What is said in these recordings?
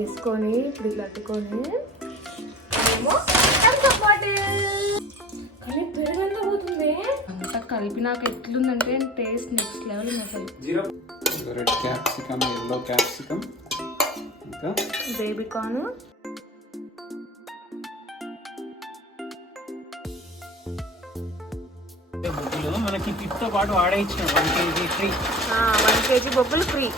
వేసుకొని ఇప్పుడు ఇట్లా అట్టుకొని కానీ పెరుగంత పోతుంది అంతా కలిపి నాకు ఎట్లుందంటే టేస్ట్ నెక్స్ట్ లెవెల్ ఉంది అసలు. రెడ్ క్యాప్సికమ్, ఎల్లో క్యాప్సికమ్, ఇంకా బేబీ కార్న్, బొగ్గులు మనకి కిట్తో పాటు వాడే ఇచ్చిన 1 kg ఫ్రీ. 1 kg బొగ్గులు ఫ్రీ.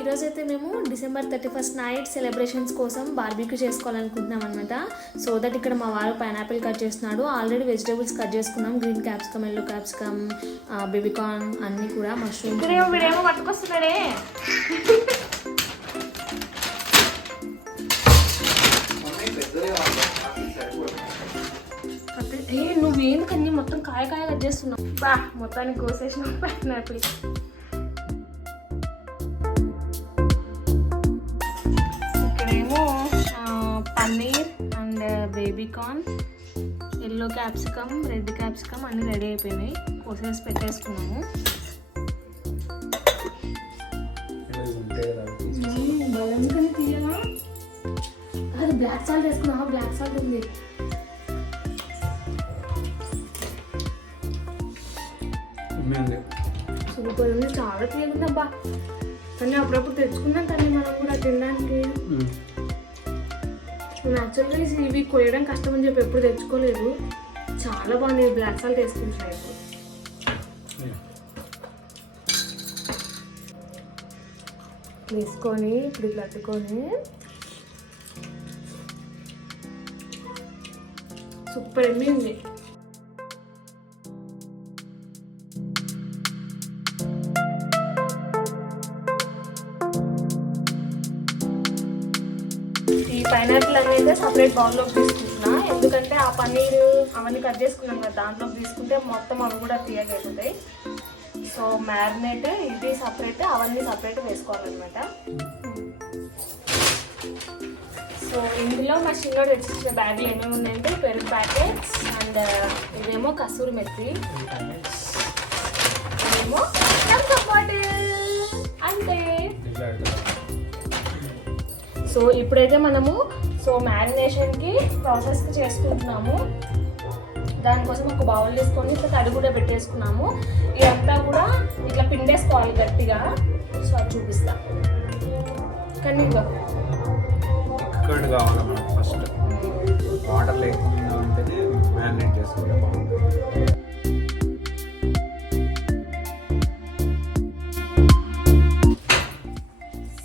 ఈరోజైతే మేము December 31st నైట్ సెలబ్రేషన్స్ కోసం బార్బీక్యూ చేసుకోవాలనుకుంటున్నాం అనమాట. సో దట్ ఇక్కడ మా వారు పైనాపిల్ కట్ చేస్తున్నాడు. ఆల్రెడీ వెజిటేబుల్స్ కట్ చేసుకున్నాం. Green capsicum, yellow capsicum, baby corn అన్నీ కూడా, మష్రూమ్. వీడేమో పట్టుకొస్తున్నాడే. నువ్వేందుకు అన్ని మొత్తం కాయ కట్ చేస్తున్నావు? బా మొత్తానికి కోసేసిన pineapple. Paneer and baby corn, yellow capsicum, red capsicum అన్నీ రెడీ అయిపోయినాయి. కోసేసి పెట్టేసుకున్నాము. బలంకని తీయగా అది బ్లాక్ సాల్ట్ వేసుకున్నావా? బ్లాక్ సాల్ట్ ఉంది. సూపర్ ఉంది, చాలా తీయగుందబ్బా. కానీ అప్పుడప్పుడు తెచ్చుకున్నాం కానీ మనం కూడా తినడానికి. యాక్చువల్గా ఇవి కొయ్యడం కష్టం అని చెప్పి ఎప్పుడు తెచ్చుకోలేదు. చాలా బాగుంది. బ్లాక్ సాల్ట్ వేసుకుంటున్నాయి ఇప్పుడు. వేసుకొని ఇప్పుడు ఇట్లా అట్టుకొని సూపర్ ఎమ్మి ఉంది. ఈ పైనాపిల్ అనేది సపరేట్ బౌల్లోకి తీసుకుంటున్నా. ఎందుకంటే ఆ పన్నీర్ అవన్నీ కట్ చేసుకున్నాం కదా, దాంట్లోకి తీసుకుంటే మొత్తం అవి కూడా తీయగలుగుతాయి. సో మ్యారినేట్ ఇది సపరేట్, అవన్నీ సపరేట్ వేసుకోవాలన్నమాట. సో ఇందులో మా చిన్నోడు తెచ్చిన బ్యాగ్లు ఏమేమి ఉన్నాయంటే పెరుగు ప్యాకెట్స్ అండ్ ఇవేమో కసూరి మెత్తి, ఇవేమో బాటిల్ అంతే. సో ఇప్పుడైతే మనము మ్యారినేషన్కి ప్రాసెస్కి చేసుకుంటున్నాము. దానికోసం ఒక బౌల్ తీసుకొని ఇట్లా తడి కూడా పెట్టేసుకున్నాము. ఇదంతా కూడా ఇట్లా పిండేసుకోవాలి గట్టిగా. సో అది చూపిస్తా. కానీ ఇంకా కర్డ్ కావాలి మనకు. ఫస్ట్ వాటర్ లేకుండా ఉంటేనే మ్యారినేట్ చేసుకుంటే బాగుంటుంది.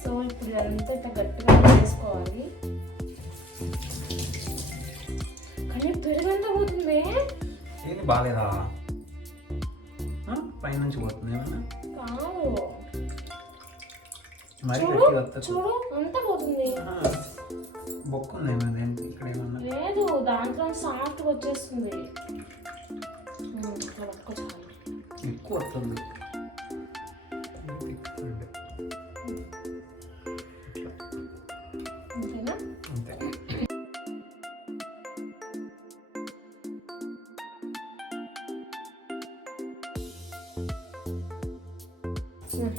సో ఇప్పుడు ఇదంతా ఇట్లా గట్టిగా చేసుకోవాలి. కానీ పెరుగంతా పోతుంది. ఏది బాగాలేదా? పైనుంచి పోతుంది ఏమన్నా? మరి చూడు అంతా పోతుంది. బొక్కు ఉంది ఏమన్నా ఇక్కడ? ఏమన్నా లేదు, దాంట్లో సాఫ్ట్గా వచ్చేస్తుంది. ఎక్కువ వస్తుంది. అంతేనా? అంతే.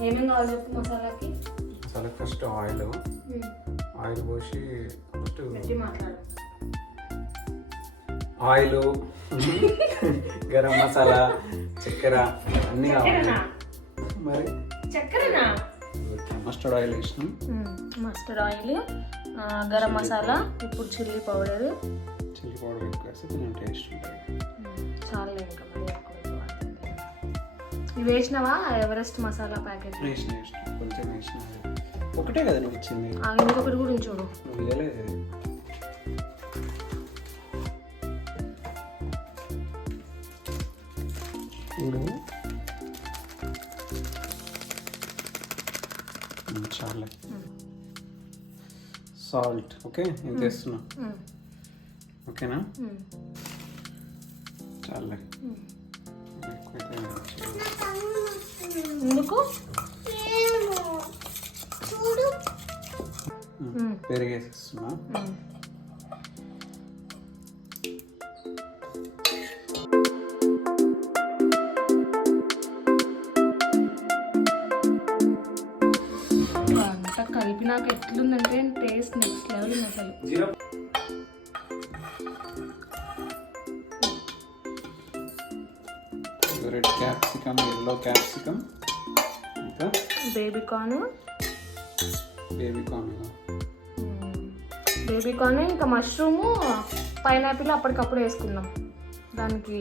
ఏమేమి కావాలి చెప్పు మసాలాకి. మసాలా ఫస్ట్ ఆయిల్ పోసి ఫస్ట్ మాట్లాడు. ఆయిల్, గరం మసాలా, చక్కెర అన్నీ కావాలి. మరి చక్కెరనా? మస్టర్డ్ ఆయిల్ వేసినాం. మస్టర్డ్ ఆయిల్, గరం మసాలా, ఇప్పుడు చిల్లీ పౌడర్ ఎక్కువ వేసి కొంచెం టేస్ట్ ఉంటుంది. చాలా ఇంకా మరి ఎక్కువ. ఇవి వేసినావా? ఎవరెస్ట్ మసాలా ప్యాకెట్ వేసిన కొంచెం వేసిన. ఒకటే కదా నువ్వు ఇచ్చింది. ఇంకొకటి కూడా చూడు. నువ్వు ఇవ్వలేదు. చూడు చాలే. సాల్ట్ ఓకే ఎంత వేస్తున్నా? ఓకేనా? చాలే. ఎందుకు? పెరిగేస్తున్నా. నాకు ఎట్లుందంటే టేస్ట్ నెక్స్ట్ లెవెల్ ఉంది అసలు. రెడ్ క్యాప్సికమ్, ఎల్లో క్యాప్సికమ్, ఇంకా బేబీ కార్న్, ఇంకా మష్రూము, పైనాపిల్ అప్పటికప్పుడు వేసుకుందాం. దానికి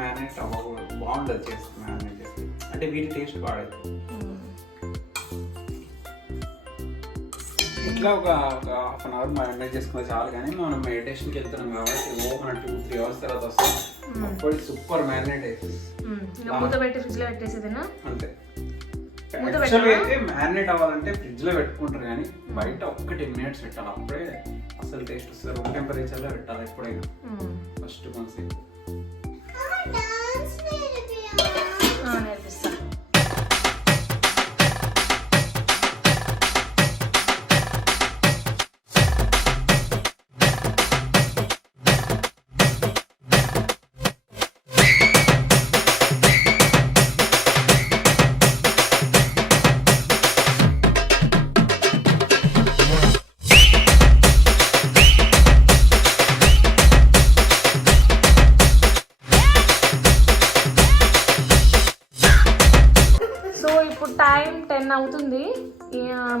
మ్యారినేట్ అవ్వకూడదు, బాగుంటుంది చేస్తే మ్యారినేట్ చేస్తే, అంటే వీటి టేస్ట్ బాగుంటుంది. ఇట్లా ఒక హాఫ్ అన్ అవర్ మ్యారినేట్ చేసుకున్న చాలు. కానీ మనం మెడిటేషన్కి వెళ్తున్నాం కాబట్టి మన 2-3 అవర్స్ తర్వాత వస్తాం, అప్పుడు సూపర్ మ్యారినేట్ అవుతుంది. మూత పెట్టి ఫ్రిడ్జ్ లో పెట్టేసేదేనా? అంతే. యాక్చువల్గా అయితే మ్యారినేట్ అవ్వాలంటే ఫ్రిడ్జ్ లో పెట్టుకుంటారు, కానీ బయట ఒక్క 10 minutes పెట్టాలి, అప్పుడే అసలు టేస్ట్ వస్తుంది. రూమ్ టెంపరేచర్ లో పెట్టాలి ఎప్పుడైనా. ఫస్ట్ కొంచెం నేర్పిస్తా. టైం 10 అవుతుంది.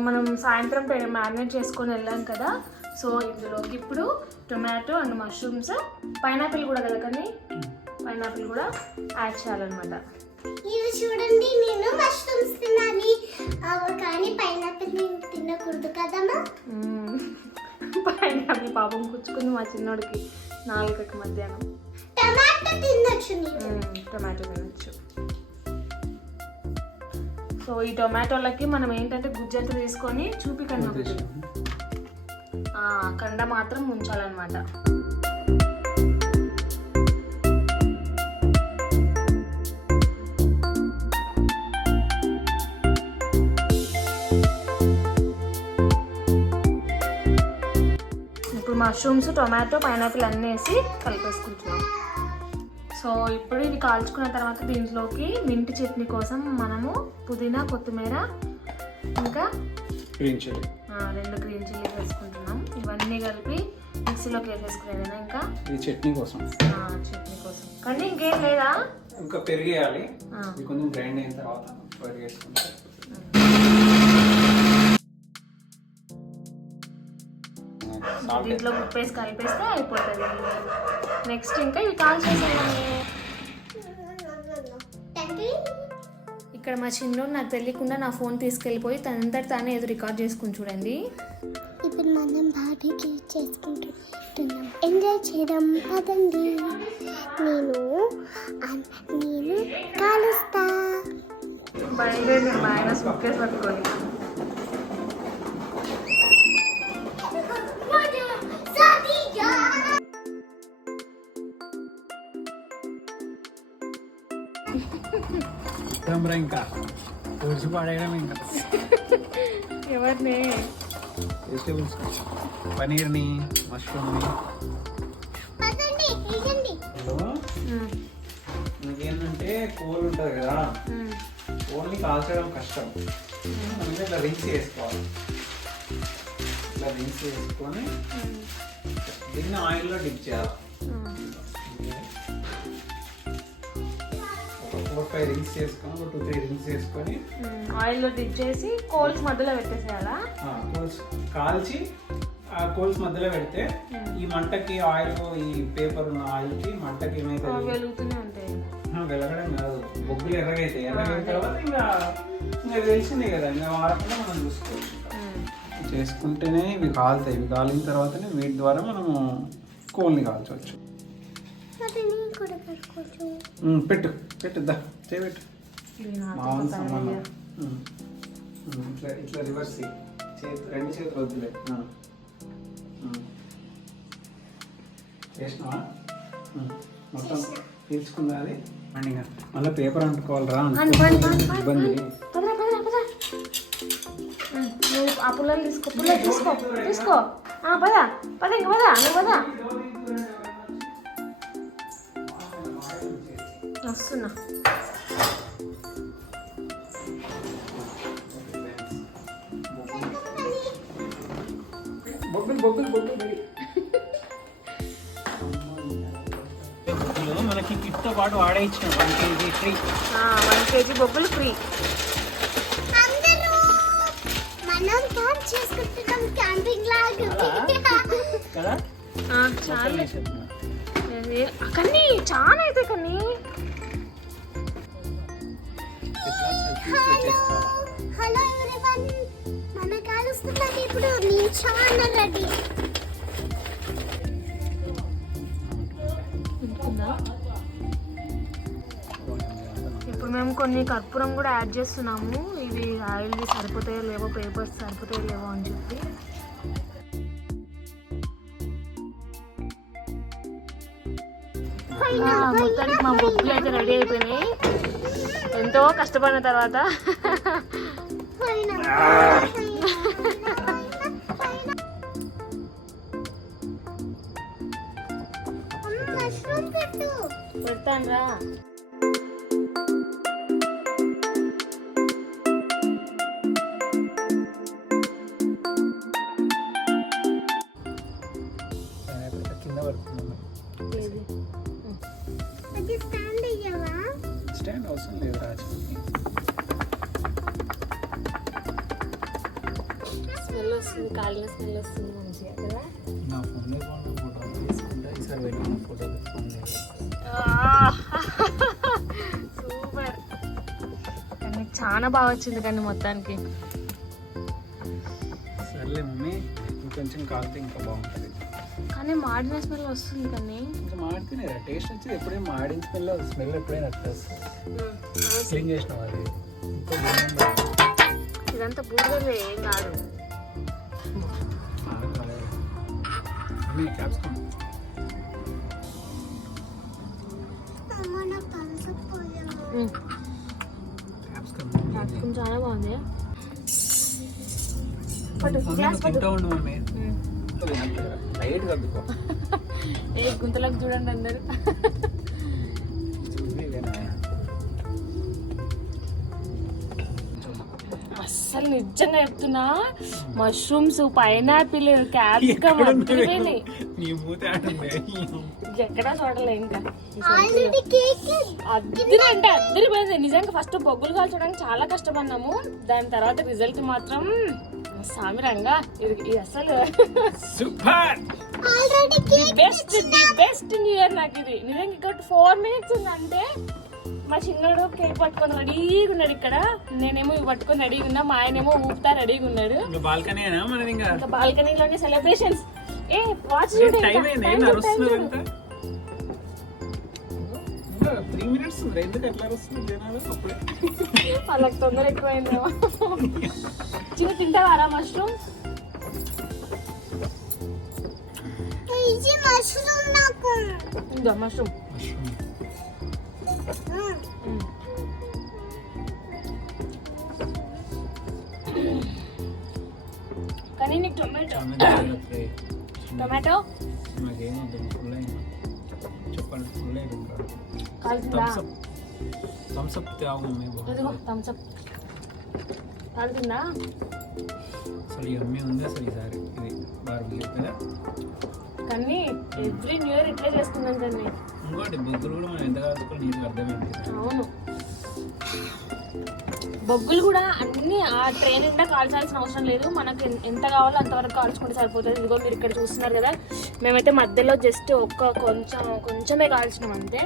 మనం సాయంత్రం మ్యారినేట్ చేసుకొని వెళ్ళాం కదా. సో ఇందులోకి ఇప్పుడు టొమాటో అండ్ మష్రూమ్స్, పైనాపిల్ కూడా కదా, కానీ పైనాపిల్ కూడా యాడ్ చేయాలన్నమాట. ఇది చూడండి, నేను మష్రూమ్స్ తినాలి కానీ పైనాపిల్ తినకూడదు కదమ్మా. పైనాపిల్ పాపం కూర్చుకుంది మా చిన్నోడికి 4కి మధ్యాహ్నం. టమాటో తినొచ్చు. టమాటో తినొచ్చు. సో ఈ టొమాటోలకి మనం ఏంటంటే గుజ్జంతా తీసుకొని చూపికండి ఒకటి, కండ మాత్రం ఉంచాలన్నమాట. ఇప్పుడు మష్రూమ్స్, టొమాటో, పైనాపిల్ అన్నీ వేసి కలిపేసుకుంటున్నాం. సో ఇప్పుడు ఇది కాల్చుకున్న తర్వాత దీంట్లోకి మింటి చట్నీ కోసం మనము పుదీనా, కొత్తిమీర, ఇంకా గ్రీన్ చిల్లీ, 2 గ్రీన్ చిల్లీ వేసుకుంటున్నాం. ఇవన్నీ కలిపి మిక్సీలోకి వేసేసుకునేదేనా ఇంకా ఈ చట్నీ కోసం. చట్నీ కోసం కానీ ఇంకేం లేదా? ఇంకా పెరిగేయాలి, కొంచెం గ్రైండ్ అయిన తర్వాత పెరిగేసుకుంటాం. దీంట్లో ఉప్పు వేసి కలిపేస్తే అయిపోతుంది. నెక్స్ట్ ఇంకా ఇవి కాల్చేసేయాలి. ఇక్కడ మా చిన్నోడు నాకు తెలియకుండా నా ఫోన్ తీసుకెళ్ళిపోయి తనంతట తానే ఏదో రికార్డ్ చేసుకుని చూడండి. ఇప్పుడు మనం బార్బీక్యూ చేసుకుంటున్నాం, ఎంజాయ్ చేయడం పదండి. నేను కాలుస్తా. బయలుదేరి మా ఆయన సుక్కేసి పట్టుకొని. ఇంకా కూర్చి పడేయడం, ఇంకా ఎవరిని వెజిటేబుల్స్, పనీర్ని, మష్రూమ్ని. మనకేంటంటే కోల్ ఉంటుంది కదా, కోల్ని కాల్చడం కష్టం. అందుకే ఇట్లా రింగ్స్ వేసుకోవాలి. ఇట్లా రింగ్స్ వేసుకొని దీన్ని ఆయిల్లో డిప్ చేయాలి. 4-5 రింగ్స్ చేసుకొని, 2-3 రింగ్స్ చేసుకొని ఆయిల్లో డిప్ చేసి కోల్స్ మధ్యలో పెట్టేసేయాలా? కోల్స్ కాల్చి ఆ కోల్స్ మధ్యలో పెడితే ఈ మంటకి ఆయిల్, ఈ పేపర్ ఉన్న ఆయిల్కి మంటకి ఏమైతే వెలుగుతూనే ఉంటాయి. వెలగడం కాదు, బొగ్గులు ఎర్రగైతాయి. ఎర్రగైన తర్వాత ఇంకా తెలిసిందే కదా, ఇంకా వాడకుండా మనం చూసుకోవచ్చు. చేసుకుంటేనే ఇవి కాలుతాయి. ఇవి కాలిన తర్వాతనే వీటి ద్వారా మనము కోల్ని కాల్చవచ్చు. పెట్టు దా చేయబెట్టు. మామూలు సంబంధం ఇట్లా రివర్స్, 2 చేతులు వద్దులే. చేసినావా? మొత్తం పీల్చుకుందా అది? అండి మళ్ళీ పేపర్ అంటుకోవాలరా, ఇబ్బంది. ఆ పుల్లలు తీసుకో, తీసుకో. పద ఇంక పద. వస్తున్నా. మనకి కిట్తో పాటు వాడే ఇచ్చిన 1 kg ఫ్రీ. 1 kg బొగ్గులు ఫ్రీ. అందరూ మనం క్యాంప్ చేసుకుంటున్నాం, క్యాంపింగ్ లాగా కదా. చాలా కన్నీ చాలా అయితే కన్నీ. హలో ఎవరీవన్, మన కాలుస్తున్నాం ఇప్పుడు. నేను చాలా రెడీ. ఇప్పుడు మేము కొన్ని కర్పూరం కూడా యాడ్ చేస్తున్నాము. ఇవి ఆయిల్వి సరిపోతాయో లేవో, పేపర్స్ సరిపోతాయో లేవో అని చెప్పి. మొత్తానికి మా బొగ్గులు అయితే రెడీ అయిపోయినాయి ఎంతో కష్టపడిన తర్వాత. పెడతాను రా. కింద పడుతున్నాను. అది స్టాండ్ అయ్యావా? స్టాండ్ అవసరం లేదు రాజు. స్మెల్ వస్తుంది, కాలిన స్మెల్ వస్తుంది మంచిగా కదా. నా ఫోన్లో ఫోటోలు తీసుకుంటా. ఈసారి పెట్టిన ఫోటోలు సూపర్. కానీ చాలా బాగా వచ్చింది కానీ మొత్తానికి. సర్లే మమ్మీ, ఇంకొంచెం కాలితే ఇంకా బాగుంటుంది. కానీ మాడిన స్మెల్ వస్తుంది కానీ. ఇంకా మాడితేనే టేస్ట్ వచ్చేది. ఎప్పుడైనా మాడిన స్మెల్ ఎప్పుడైనా వస్తుంది. క్లీన్ చేసినాం అది. ఇదంతా బూడిదలే, ఏం కాదు. క్యాప్సికమ్ మన పంచపోయా. క్యాప్సికమ్ చాలా బాగుంది. తింటూ ఉండు మమ్మీ. లైట్ కద్దుకో. ఏ గుంతలకు చూడండి అందరు. అస్సలు నిజంగా చెప్తున్నా, మష్రూమ్స్, పైనాపిల్, క్యాప్సికమ్ అద్దరిపోయినాయి. ఎక్కడా చూడలే ఇంకా. ఆల్రెడీ కేక్ అద్దరి అంటే అద్దరిపోయింది నిజంగా. ఫస్ట్ బొగ్గులు కాల్చడానికి చాలా కష్టపడినాము. దాని తర్వాత రిజల్ట్ మాత్రం సామిరంగా. ఇది అసలు super. Already the best new year నాకు ఇది నిజంగా. ఇక్కడ 4 minutes ఉందంటే మా చిన్నోడు కేక్ పట్టుకొని రెడీగా ఉన్నాడు ఇక్కడ. నేనేమో ఇవి పట్టుకొని రెడీగా ఉన్నా, మా ఆయనేమో ఊపుతా రెడీగా ఉన్నాడు. ఇంకా బాల్కనీలోనే సెలబ్రేషన్స్. ఏ వాచ్ చూడు, 3 minutes ఎందుకు ఎట్లా వస్తుంది జనాలు అప్పుడే. వాళ్ళకి తొందర ఎక్కువైందేమో. చిన్న తింటావారా మష్రూమ్? ఇది మష్రూమ్ నాకు. ఇందా మష్రూమ్. కానీ నీకు టొమాటో చెప్పండి. కాల్చిందా? థమ్స్అప్ ఇదిగో థమ్స్అప్ కాల్చిందా? అసలు అమ్మే ఉంది అసలు ఈసారి. ఇది బార్బిక్యూ కదా. కానీ ఎవ్రీ న్యూ ఇయర్ ఇట్లే చేసుకుందాం కానీ. ఇంకోటి బొగ్గులు కూడా మనం ఎంత కాల్చుకోవాలి నీకు అర్థమైంది. అవును, బొగ్గులు కూడా అన్ని ఆ ట్రే నిండా కాల్చాల్సిన అవసరం లేదు. మనకు ఎంత కావాలో అంతవరకు కాల్చుకుంటే సరిపోతుంది. ఇదిగో మీరు ఇక్కడ చూస్తున్నారు కదా, మేమైతే మధ్యలో జస్ట్ కొంచెమే కాల్చినాం అంతే.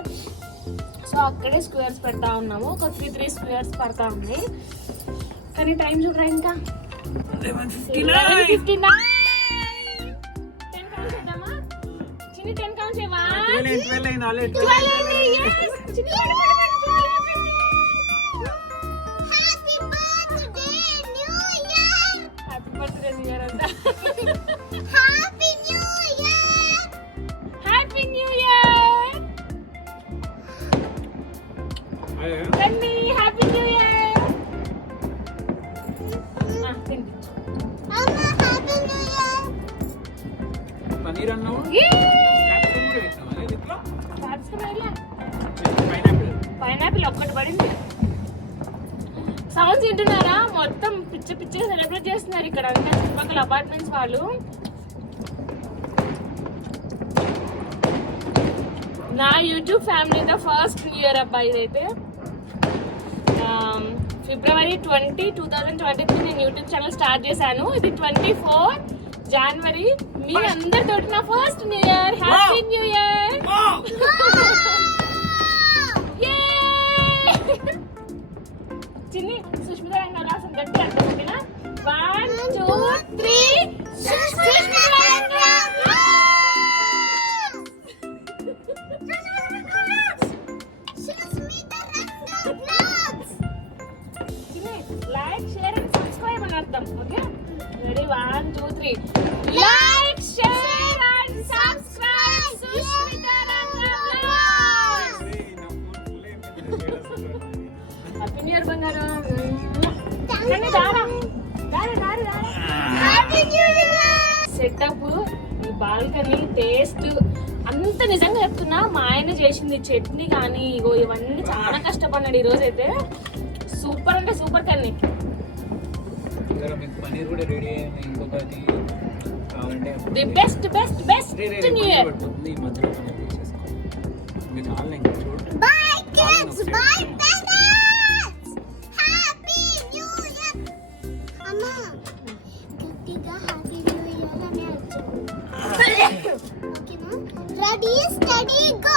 సో అక్కడే స్క్వేర్స్ పెడతా ఉన్నాము. ఒక 3 స్క్వేర్స్ పడతా ఉంది. కానీ టైం చూడరా ఇంకా 11:59. 10 కౌంట్ చేద్దామా? చిన్ని 10 కౌంట్ చేయవా? 12 అయింది ఆల్రెడీ. 12 అయింది. yes Chinni happy birthday new year అంట. Happy new year. Happy new year Kanni. Happy new year. తిండి అమ్మ హ్యాపీ న్యూ ఇయర్. పన్నీర్ అన్నావు. పైనాపిల్ ఒక్కటి పడింది. సౌండ్స్ వింటున్నారా? మొత్తం పిచ్చ పిచ్చగా సెలబ్రేట్ చేస్తున్నారు ఇక్కడ అంతా చుట్టుపక్కల అపార్ట్మెంట్స్ వాళ్ళు. నా యూట్యూబ్ ఫ్యామిలీలో ఫస్ట్ న్యూ ఇయర్ అబ్బా ఇదైతే. February 20, 2023 నేను యూట్యూబ్ ఛానల్ స్టార్ట్ చేశాను. ఇది 24 January. మీ అందరితోటి నా first new year. Happy new year. చిన్ని సుష్మిత రంగం రాసిన గట్టి అర్థం ఓకేనా? 1 2 3 Sushmita like share and subscribe అని అర్థం. Okay ready 1 2 3 like share and subscribe Sushmita happy new year బంగారం. సెటప్ ఈ బాల్కనీ టేస్ట్ అంత నిజంగా చెప్తున్నా. మా ఆయన చేసింది చట్నీ కానీ ఇగో ఇవన్నీ చాలా కష్టపడినాడు ఈ రోజు అయితే. సూపర్ అంటే సూపర్ కన్నీ. పనీర్ కూడా రెడీ అయింది. ఇంకొకటి కావాలంటే the best best best new year. ఈ మధ్యలో పనీర్ తీసేసుకో. మీకు చాలా ఇంకా చూడు. By kids by parents happy new year. అమ్మా గట్టిగా హ్యాపీ న్యూ ఇయర్ అని అరుచు. ఓకేనా? Ready steady go.